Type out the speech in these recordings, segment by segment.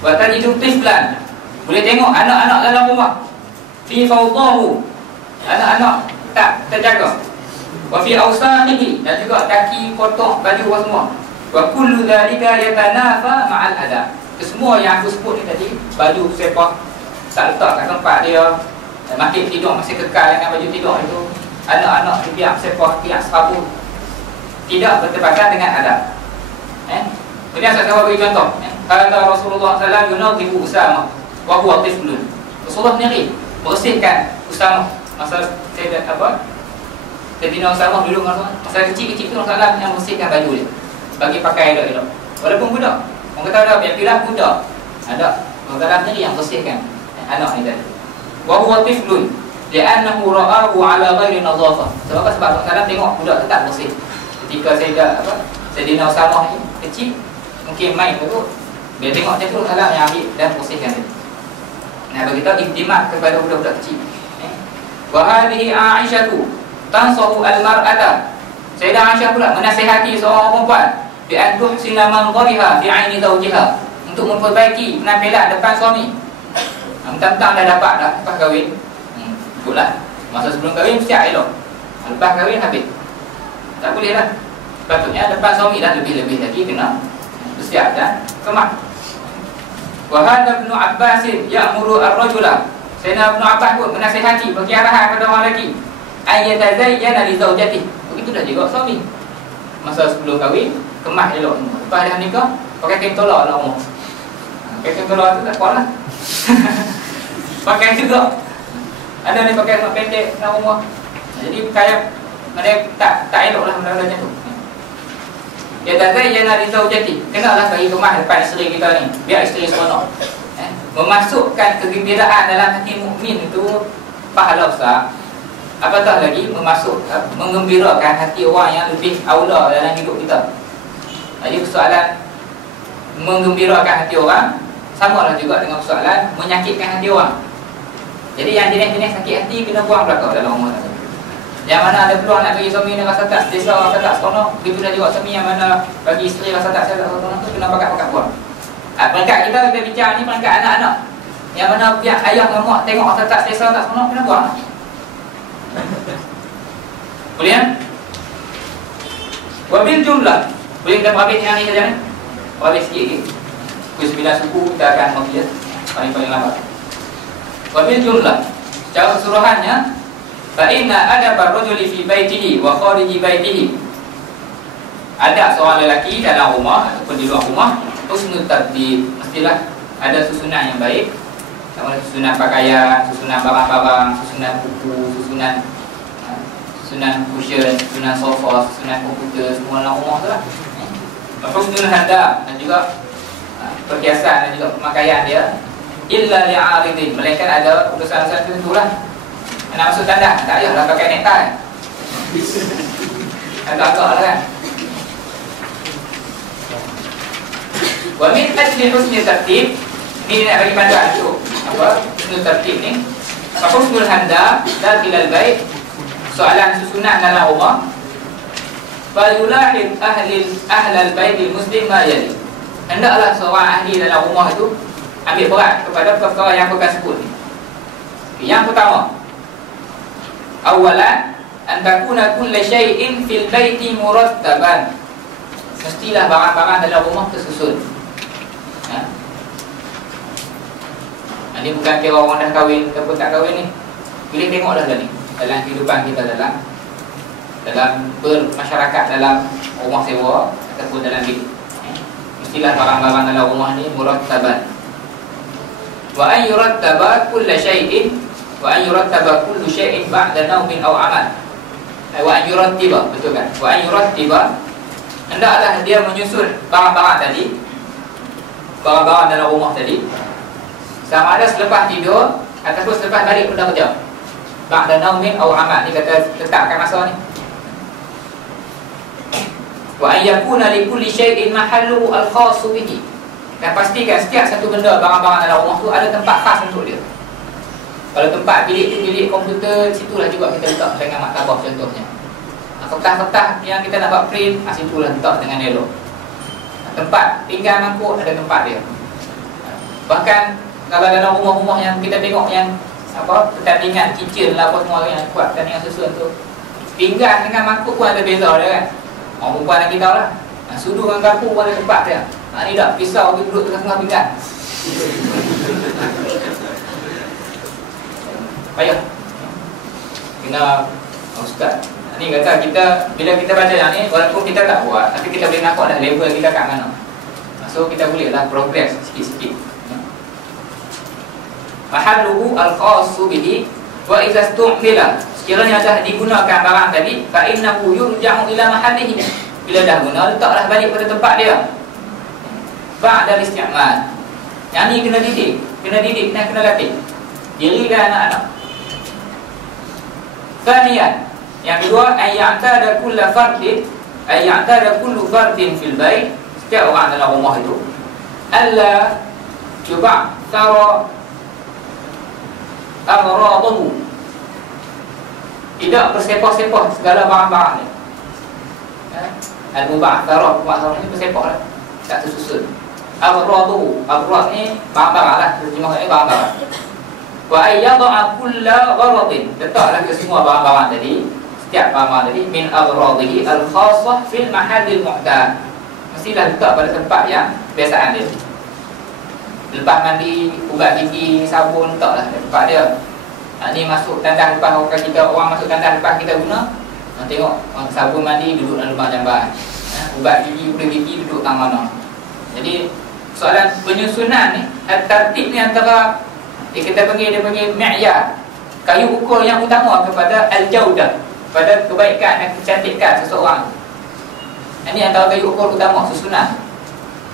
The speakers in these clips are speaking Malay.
Wa tajidu tiflan, boleh tengok anak-anak dalam rumah fi fawdahu, anak-anak tak terjaga. Wa fi awsaqihi, dan juga kaki kotor, baju semua. Wa kullu dhalika yatanafa ma'al adab. Semua yang aku sebut ni tadi, baju sepak tak letak kat tempat dia, makin tidur masih kekal dengan baju tidur itu, anak-anak dibiar sepak, biar sabun, tidak bertepatan dengan adab. Kemudian saya bagi contoh. Kata Rasulullah SAW, yunadhibu Usamah wa huwa tiflun. Rasulullah sendiri bersihkan Usamah masa Sayyidina Usamah dulu masa kecil-kecil tu, Rasulullah yang bersihkan baju dia, bagi pakai elok-elok. Walaupun budak, orang kata ada yang pilih budak, ada Rasulullah sendiri yang bersihkan anak ni tadi. Wa huwa tiflun li'annahu ra'ahu ala ghairi nadhafah. Sebab Rasulullah tengok budak tetap bersih. Ketika Sayyidina Usamah ni kecil, mungkin main tu, dia tengok dia tu salah yang ambil dan bersihkan dia. Nah, beritahu ihtimat kepada budak-budak kecil. Wa hadhihi Aisyatu tansahu al-mar'ata. Sayyidah Aisyah pula menasihati seorang perempuan bi an tuhsina manzariha fi 'aini zawjiha, untuk memperbaiki penampilan depan suami. Mentang-mentang dah dapat dah lepas kahwin, ikutlah. Masa sebelum kahwin siap elok, lepas kahwin habis. Tak boleh lah. Patutnya depan suami dah lebih-lebih lagi kena bersiap dan kemas. Wa hadha Ibnu Abbas ya'muru ar-rajula. Sayyidina Ibnu Abbas pun menasihati, bagi arahan kepada orang lelaki, ayatazayyana li zawjatihi. Begitu dah juga suami. Masa sebelum kahwin kemas elok semua. Lepas dah nikah pakai kain tolak lah rumah. Pakai kain tolak tu tak kuatlah. Pakai juga. Ada ni pakai mak pendek dalam rumah. Jadi kayak mana tak eloklah benda-benda macam tu. Ya tazayyana li zawjati, kenalah bagi kemas depan isteri kita ni, biar isteri seronok. Memasukkan kegembiraan dalam hati mukmin itu pahala besar. Apatah lagi menggembirakan hati orang yang lebih aula dalam hidup kita. Jadi persoalan menggembirakan hati orang samalah juga dengan persoalan menyakitkan hati orang. Jadi yang jenis-jenis sakit hati kena buang belakang dalam rumah tu. Yang mana ada peluang nak bagi suami ni rasa tak selesa, rasa tak seronok, begitu dah juga suami yang mana bagi isteri rasa tak selesa, seronok tu kena pakat-pakat buang. Perangkat kita bicara ni perangkat anak-anak, yang mana pihak ayah dengan mak tengok rasa tak selesa, tak seronok, kena buang. Boleh kan? Wabil jumlah, boleh kita berhabis yang ni saja ni? Berhabis sikit lagi. Pukul 9 suku kita akan berhabis paling-paling lambat. Wabil jumlah, secara keseluruhannya, fa inna adaba ar-rajuli fi baitihi wa khariji baitihi. Adab seorang lelaki dalam rumah ataupun di luar rumah, husnul tadbir, mestilah ada susunan yang baik. Sama susunan pakaian, susunan barang-barang, susunan buku, susunan cushion, susunan sofa, susunan komputer, semua dalam rumah tu lah. Husnul hadab, dan juga perhiasan dan juga pemakaian dia. Illa li'aridin, melainkan ada urusan-urusan tertentu lah. Nak masuk tandas, tak payahlah pakai nektai. Agak-agak lah kan. Wa min ajli husnul tartib, ni nak bagi panduan tu. Apa? Husnul tartib ni. Fa husnul handa dakhilal bait, soalan susunan dalam rumah. Fa yulahid ahlal baitil muslim ma yali. Hendaklah seorang ahli dalam rumah itu ambil berat kepada perkara yang aku akan sebut ni. Yang pertama, awalan an takuna kullu syai'in fil baiti murattaban. Mestilah barang-barang dalam rumah tersusun. Ini bukan kira orang dah kahwin ataupun tak kahwin ni. Boleh tengok dah ni dalam kehidupan kita, dalam bermasyarakat, dalam rumah sewa ataupun dalam bilik. Mestilah barang-barang dalam rumah ni murattaban. Wa an yurattaba kullu syai'in wa an yurattaba kullu syai'in ba'da naumin aw amal. Wa an yurattiba, betul kan? Wa an yurattiba, hendaklah dia menyusun barang-barang tadi, barang-barang dalam rumah tadi, sama ada selepas tidur ataupun selepas balik pulang kerja. Ba'da naumin aw amal, ni kata letakkan masa ni. Wa an yakuna li kulli syai'in mahalluhu al-khassu bihi. Dan pastikan setiap satu benda, barang-barang dalam rumah tu ada tempat khas untuk dia. Kalau tempat bilik tu bilik komputer, situlah juga kita letak dengan maktabah contohnya. Kertas-kertas yang kita nak buat print, situlah letak dengan elok. Tempat pinggan mangkuk ada tempat dia. Bahkan kalau dalam rumah-rumah yang kita tengok yang apa pertandingan kitchen lah apa semua yang buat pertandingan susun tu, pinggan dengan mangkuk pun ada beza dia kan. Orang perempuan lagi tahu lah. Sudu dengan garpu pun ada tempat dia. Ni tak pisau tu duduk tengah-tengah pinggan. Payah. Kena ustaz. Ni kata kita bila kita baca yang ni walaupun kita tak buat tapi kita boleh nampak dah level kita kat mana. So kita boleh lah progress sikit-sikit. Mahalluhu al-khassu bihi wa idza istu'mila, sekiranya dah digunakan barang tadi fa innahu yurja'u ila mahallihi, bila dah guna letaklah balik pada tempat dia ba'da isti'mal. Yang ni kena didik dan kena latih diri dan anak-anak. Thaniyan, yang kedua, ayya'tada kullu fardin fil bait, setiap orang dalam rumah itu alla yub'thara amradahu, tidak bersepah-sepah segala barang-barang ni. Al-mub'thara ni bersepah lah, tak tersusun. Amradahu, amrad ni barang-barang lah, terjemahkan ni barang-barang. Wa ayyada'a kulla gharadin, letaklah ke semua barang-barang tadi, setiap barang tadi min aghradihi al-khassah fil mahallil mu'tad, mestilah letak pada tempat yang kebiasaan dia. Lepas mandi, ubat gigi, sabun, letaklah pada tempat dia. Ni masuk tandas lepas orang masuk tandas lepas kita guna, tengok sabun mandi duduk dalam lubang jamban, ubat gigi, ubat gigi duduk tang mana. Jadi soalan penyusunan ni, tertib ni antara dia panggil mi'yar, kayu ukur yang utama kepada al-jaudah, pada kebaikan dan kecantikan seseorang. Ini antara kayu ukur utama susunan.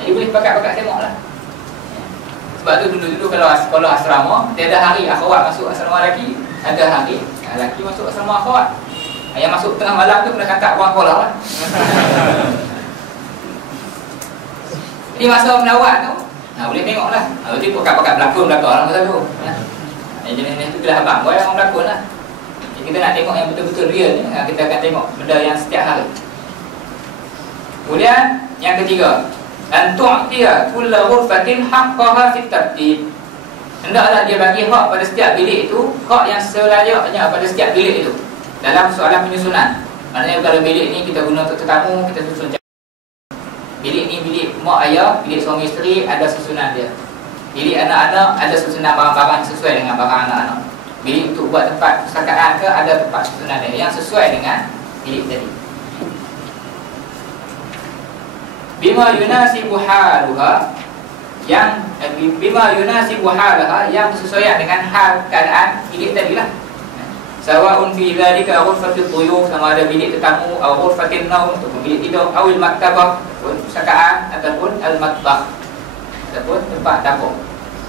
Jadi boleh pakat-pakat tengoklah. Sebab tu dulu-dulu kalau sekolah asrama, tiada hari akhwat masuk asrama lelaki, ada hari lelaki masuk asrama akhwat. Yang masuk tengah malam tu kena kakak orang sekolah lah. Jadi masa menawat tu, boleh tengoklah. Jadi pakat-pakat berlakon lah masa tu. Jenis-jenis tu bila abang orang berlakon lah. Jadi kita nak tengok yang betul-betul real ni, kita akan tengok benda yang setiap hari. Kemudian yang ketiga, an tu'tiya kulla ghurfatin haqqaha fit tartib, hendaklah dia bagi hak pada setiap bilik itu, hak yang selayaknya pada setiap bilik itu dalam soalan penyusunan. Maknanya kalau bilik ni kita guna untuk tetamu, kita susun bilik ni bilik mak ayah, bilik suami isteri, ada susunan dia. Bilik anak-anak ada susunan barang-barang sesuai dengan barang anak-anak. Bilik untuk buat tempat perpustakaan ke, ada tempat susunan dia yang sesuai dengan bilik tadi. Bima yunasibu haluha, yang bima yunasibu halaha, yang bersesuaian dengan hal keadaan bilik tadi lah. Sawa'un fi dhalika ghurfatul duyuf, sama ada bilik tetamu, atau ghurfatin naum, ataupun bilik tidur, awil maktabah, perpustakaan, ataupun al-matbah, ataupun tempat dapur.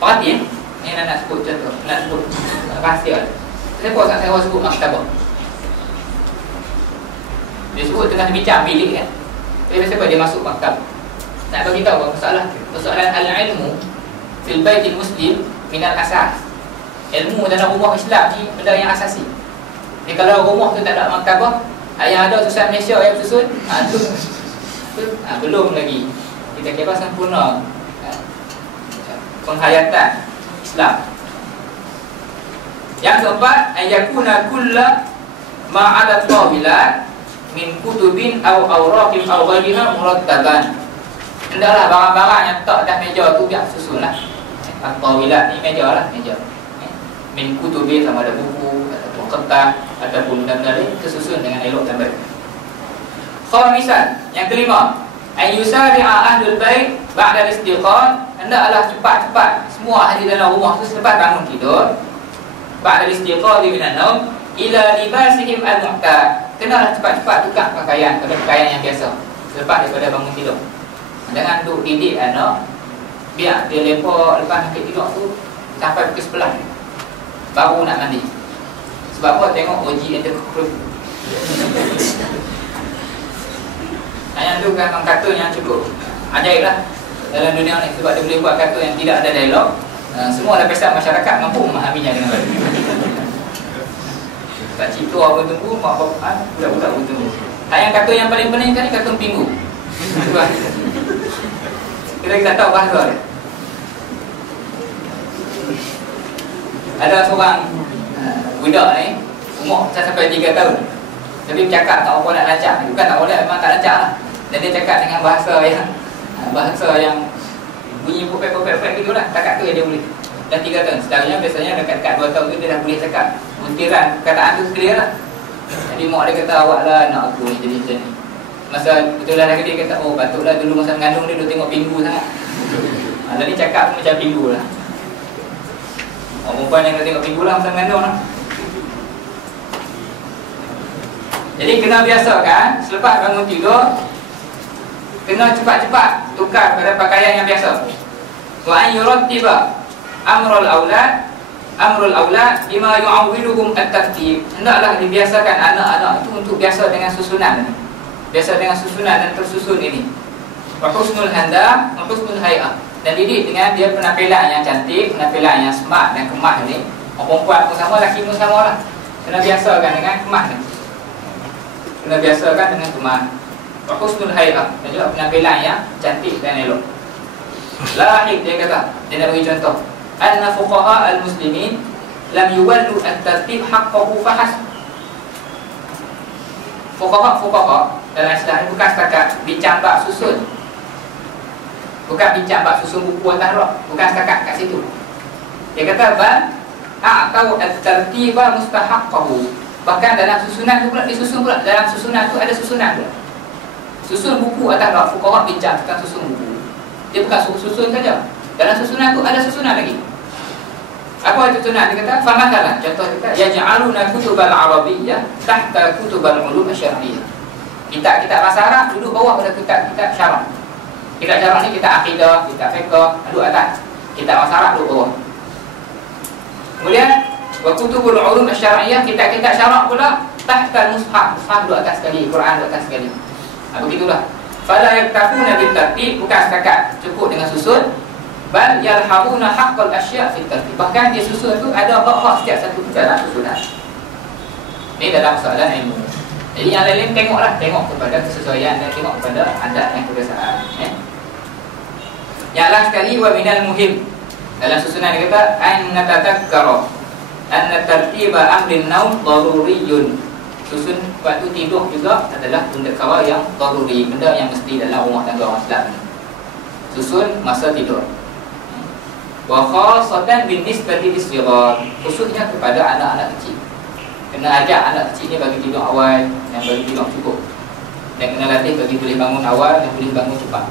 Perhati ni nak sebut contoh, nak sebut rahsia. Kenapa saya sebut maktabah? Dia sebut tengah bincang bilik kan. Jadi siapa dia masuk maktab? Nak bagi tahu persoalan al-ilmu fil baitil muslim min al-asas. Ilmu dalam rumah Islam ni benda yang asasi. Jadi kalau rumah tu tak ada maktabah, yang ada susun Malaysia yang susun, belum lagi kita kira sempurna penghayatan Islam. Yang keempat, ayakuna kulla ma'ala tawilat min kutubin aw awraqin aw ghairiha murattaban. Hendaklah barang-barang yang letak atas meja tu biar susunlah. Tawilat ni meja lah, meja. Min kutubin sama ada buku ataupun kertas ataupun benda-benda lain tersusun dengan elok dan baik. Khamisan, yang kelima, ayyusari'a ahlul bait ba'da istiqan, hendaklah cepat-cepat semua ahli dalam rumah tu selepas bangun tidur, ba'da istiqan minan naum ila libasihim al-mu'tad, kenalah cepat-cepat tukar pakaian pada pakaian yang biasa selepas daripada bangun tidur. Jangan duk didik anak biar dia lepak lepas nak tidur tu sampai pukul 11 baru nak mandi. Sebab apa? Tengok Oji and the Cockroach. Yang tu kan kartun yang cukup ajaib lah dalam dunia ni, sebab dia boleh buat kartun yang tidak ada dialog. Semua lapisan masyarakat mampu memahaminya dengan baik. Tak cipta apa tunggu, mak bapak budak-budak tunggu. Yang kartun yang paling pening kan ni kartun Pingu. Kita tak tahu bahasa dia. Ada seorang budak ni umur sampai 3 tahun, tapi bercakap tak apa nak lancar. Bukan tak boleh, memang tak lancar lah. Dan dia cakap dengan bahasa yang bunyi pepek-pepek gitu lah. Takat tu dia boleh. Dah 3 tahun. Sedaranya biasanya dekat-dekat 2 tahun tu dia dah boleh cakap butiran perkataan tu clear lah. Jadi mak dia kata, awak lah anak aku ni jadi macam ni. Masa betul lah dia kata, oh patutlah dulu masa mengandung dia tengok pingu sangat. Jadi cakap pun macam pingu lah. Orang perempuan yang tengok pingu lah masa mengandung lah. Jadi kena biasakan selepas bangun tidur, kena cepat-cepat tukar pada pakaian yang biasa. Wa an yurattiba amrul aulad bima yu'awwiduhum at-tartib. Hendaklah dibiasakan anak-anak itu untuk biasa dengan susunan ini. Biasa dengan susunan dan tersusun ini. Wa husnul handa, wa husnul hay'ah. Dan didik dengan dia penampilan yang cantik, penampilan yang smart dan kemas ni. Orang perempuan pun sama, lelaki pun sama lah. Kena biasakan dengan kemas ni. Kena biasakan dengan kemas. Wa husnul hay'ah, dan juga penampilan yang cantik dan elok. Lahir dia kata, dia nak bagi contoh. Anna fuqaha al-muslimin lam yuwallu at-tartib haqqahu fahas. Fuqaha dalam Islam ni bukan setakat bincang bab susun. Bukan bincang bab susun buku atas roh, bukan setakat kat situ. Dia kata bal a'tau at-tartiba mustahaqqahu. Bahkan dalam susunan tu pula disusun pula. Dalam susunan tu ada susunan pula. Susun buku atas roh, fuqaha bincang tentang susun buku. Dia bukan susun saja. Dalam susunan tu ada susunan lagi. Apa itu susunan? Dia kata, famakalah, contoh kita, yaj'aluna kutubal arabiyyah tahta kutubal ulum syar'iyyah. Kitab-kitab bahasa Arab duduk bawah pada kitab-kitab syarak. Kitab syarak ni kitab akidah, kitab fiqh, duduk atas. Kitab bahasa Arab duduk bawah. Kemudian wa kutubul ulum syar'iyyah, kitab-kitab syarak pula tahta mushaf. Mushaf duduk atas sekali, Quran duduk atas sekali. Begitulah. Fala yaktafuna bil tartib, bukan setakat cukup dengan susun, bal yalhabuna haqqal asya' fi tartib. Bahkan dia susun tu ada hak-hak setiap satu dalam susunan. Ini dalam soalan ilmu. Jadi yang lain tengoklah, tengok kepada kesesuaian dan tengok kepada adat yang kebiasaan. Yang last sekali, wa minal muhim, dalam susunan dia kata an natadhakkara anna tartiba amrin naum daruriyun. Susun waktu tidur juga adalah perkara yang daruri, benda yang mesti dalam rumah tangga orang Islam. Susun masa tidur. Wa khassatan bin nisbati lis-shighar, khususnya kepada anak-anak kecil. Kena ajak anak kecil ni bagi tidur awal dan bagi tidur cukup. Dan kena latih bagi boleh bangun awal dan boleh bangun cepat.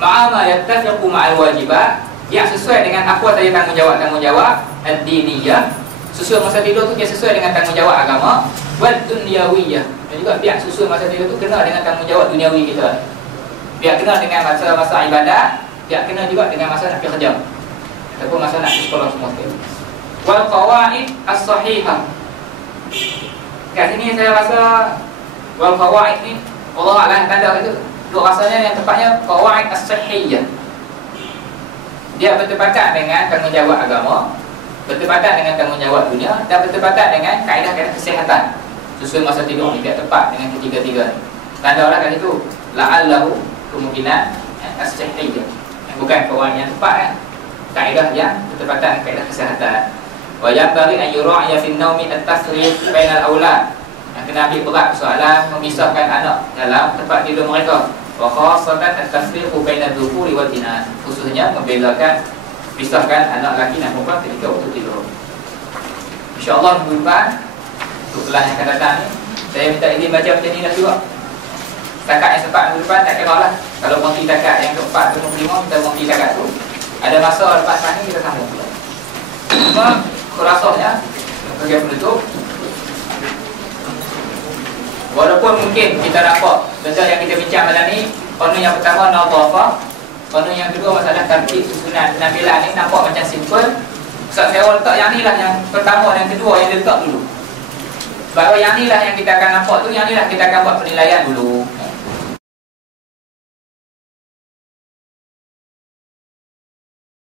Ma'ama yattafiqu ma'al wajibat, yang sesuai dengan apa saja tanggungjawab ad-diniyah. Susun masa tidur tu dia sesuai dengan tanggungjawab agama, wal dunyawiyah. Dan juga biar susun masa tidur tu kena dengan tanggungjawab duniawi kita. Biar kena dengan masa-masa ibadat, biar kena juga dengan masa nak pergi kerja ataupun masa nak pergi sekolah semua sekali. Wal qawaid as-sahihah. Kat sini saya rasa wal qawaid ni Allah Alam tanda itu. Untuk rasanya yang tepatnya qawaid as-sahihah. Dia bertepatan dengan tanggungjawab agama, bertepatan dengan tanggungjawab dunia, dan bertepatan dengan kaedah-kaedah kesihatan. Susun masa tidur ni dia tepat dengan ketiga-tiga. Tanda lah kat situ la'allahu, kemungkinan as-sahihah, bukan kawan yang tepat kan. Kaedah yang bertepatan kaedah kesihatan. Wa yanbaghi an yura'a fi an-nawmi at-tasrif bainal aulad. Kena ambil berat soalan memisahkan anak dalam tempat tidur mereka. Wa khassatan at-tasrif bainal dhukuri wal inas, khususnya membezakan, pisahkan anak lelaki dan perempuan ketika waktu tidur. InsyaAllah minggu depan, untuk kelas yang akan datang ni, saya minta izin baca macam ni dah juga. Takat yang sempat minggu depan tak kira lah. Kalau berhenti takat yang keempat ke kelima, kita berhenti takat tu. Ada masa lepas ni kita sambung pula. Cuma khulasahnya bagi penutup, walaupun mungkin kita nampak benda yang kita bincang malam ni, kanun yang pertama nadhafah, kanun yang kedua masalah tertib susunan penampilan ni nampak macam simple. Ustaz saya letak yang ni lah yang pertama dan kedua yang dia letak dulu. Baru yang ni lah yang kita akan nampak tu, yang ni lah kita akan buat penilaian dulu.